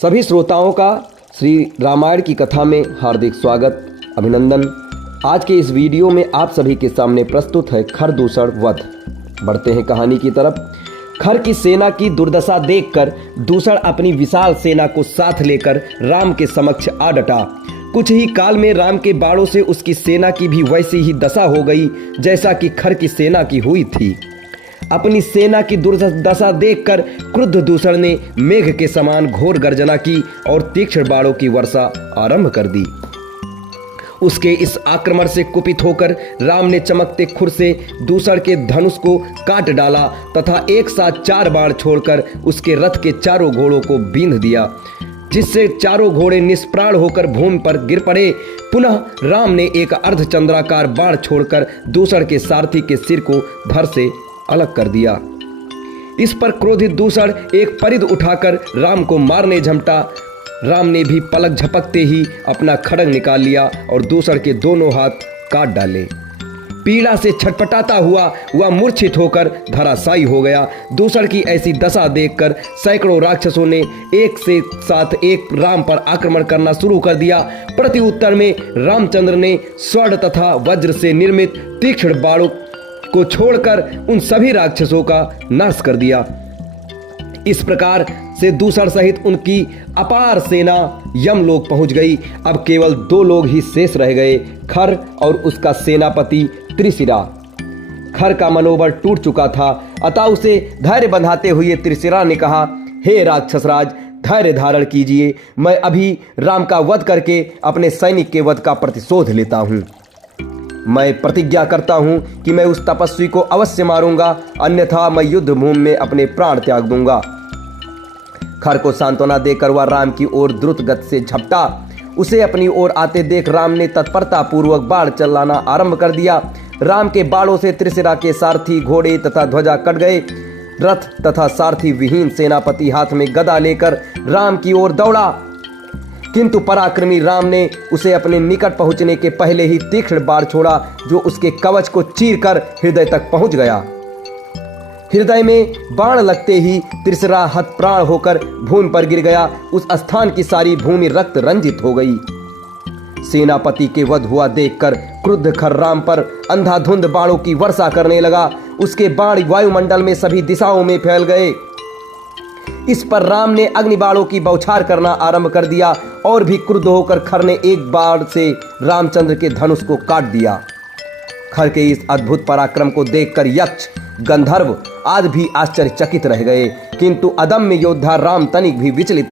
सभी श्रोताओं का श्री रामायण की कथा में हार्दिक स्वागत, अभिनंदन। आज के इस वीडियो में आप सभी के सामने प्रस्तुत है खर दूषण वध। बढ़ते हैं कहानी की तरफ। खर की सेना की दुर्दशा देखकर दूषण अपनी विशाल सेना को साथ लेकर राम के समक्ष आ डटा। कुछ ही काल में राम के बाणों से उसकी सेना की भी वैसी ही दशा हो गई जैसा कि खर की सेना की हुई थी। अपनी सेना की दुर्दशा देखकर क्रुद्ध दूषण ने मेघ के समान घोर गर्जना की और तीक्ष्ण बाणों की वर्षा आरंभ कर दी। उसके इस आक्रमण से कुपित होकर राम ने चमकते खुर से दूषण के धनुष को काट डाला तथा एक साथ 4 बाण छोड़कर उसके रथ के चारों घोड़ों को बींध दिया, जिससे चारों घोड़े निष्प्राण होकर भूमि पर गिर पड़े। पुनः राम ने एक अर्धचंद्राकार बाण छोड़कर दूषण के सारथी के सिर को धड़ से अलग कर दिया। इस पर क्रोधित दूषण एक परिध उठाकर राम को मारने झमटा। राम ने भी पलक झपकते ही अपना खड्ग निकाल लिया और दूषण के दोनों हाथ काट डाले। पीड़ा से छटपटाता हुआ वह मूर्छित होकर धराशायी हो गया। दूषण की ऐसी दशा देखकर सैकड़ों राक्षसों ने एक से साथ एक राम पर आक्रमण करना शुरू कर दिया। प्रत्युत्तर में रामचंद्र ने स्वर्ण तथा वज्र से निर्मित तीक्ष्ण बाणों को छोड़कर उन सभी राक्षसों का नाश कर दिया। इस प्रकार से दूषण सहित उनकी अपार सेना यमलोक पहुंच गई। अब केवल 2 लोग ही शेष रह गए, खर और उसका सेनापति त्रिशिरा। खर का मनोबल टूट चुका था, अतः उसे धैर्य बंधाते हुए त्रिशिरा ने कहा, हे राक्षसराज, धैर्य धारण कीजिए। मैं अभी राम का वध करके अपने सैनिक के वध का प्रतिशोध लेता हूं। मैं प्रतिज्ञा करता हूं कि मैं उस तपस्वी को अवश्य मारूंगा, अन्यथा मैं युद्ध भूमि में अपने प्राण त्याग दूंगा। खर को सांत्वना देकर वह राम की ओर द्रुत गति से झपटा। उसे अपनी ओर आते देख राम ने तत्परता पूर्वक बाण चलाना आरंभ कर दिया। राम के बाणों से त्रिशिरा के सारथी, घोड़े तथा ध्वजा कट गए। रथ तथा सारथी विहीन सेनापति हाथ में गदा लेकर राम की ओर दौड़ा, किंतु पराक्रमी राम ने उसे अपने निकट पहुंचने के पहले ही तीक्ष्ण बाण छोड़ा, जो उसके कवच को चीरकर हृदय तक पहुंच गया। हृदय में बाण लगते ही त्रिशिरा हतप्राण होकर भूमि पर गिर गया। उस स्थान की सारी भूमि रक्त रंजित हो गई। सेनापति के वध हुआ देखकर क्रुद्ध खर राम पर अंधाधुंध बाणों की वर्षा करने लगा। उसके बाण वायुमंडल में सभी दिशाओं में फैल गए। इस पर राम ने अग्निबाणों की बौछार करना आरंभ कर दिया और भी क्रुद्ध होकर खर ने एक बाण से रामचंद्र के धनुष को काट दिया। खर के इस अद्भुत पराक्रम को देखकर यक्ष, गंधर्व आदि भी आश्चर्यचकित रह गए, किंतु अदम्य योद्धा राम तनिक भी विचलित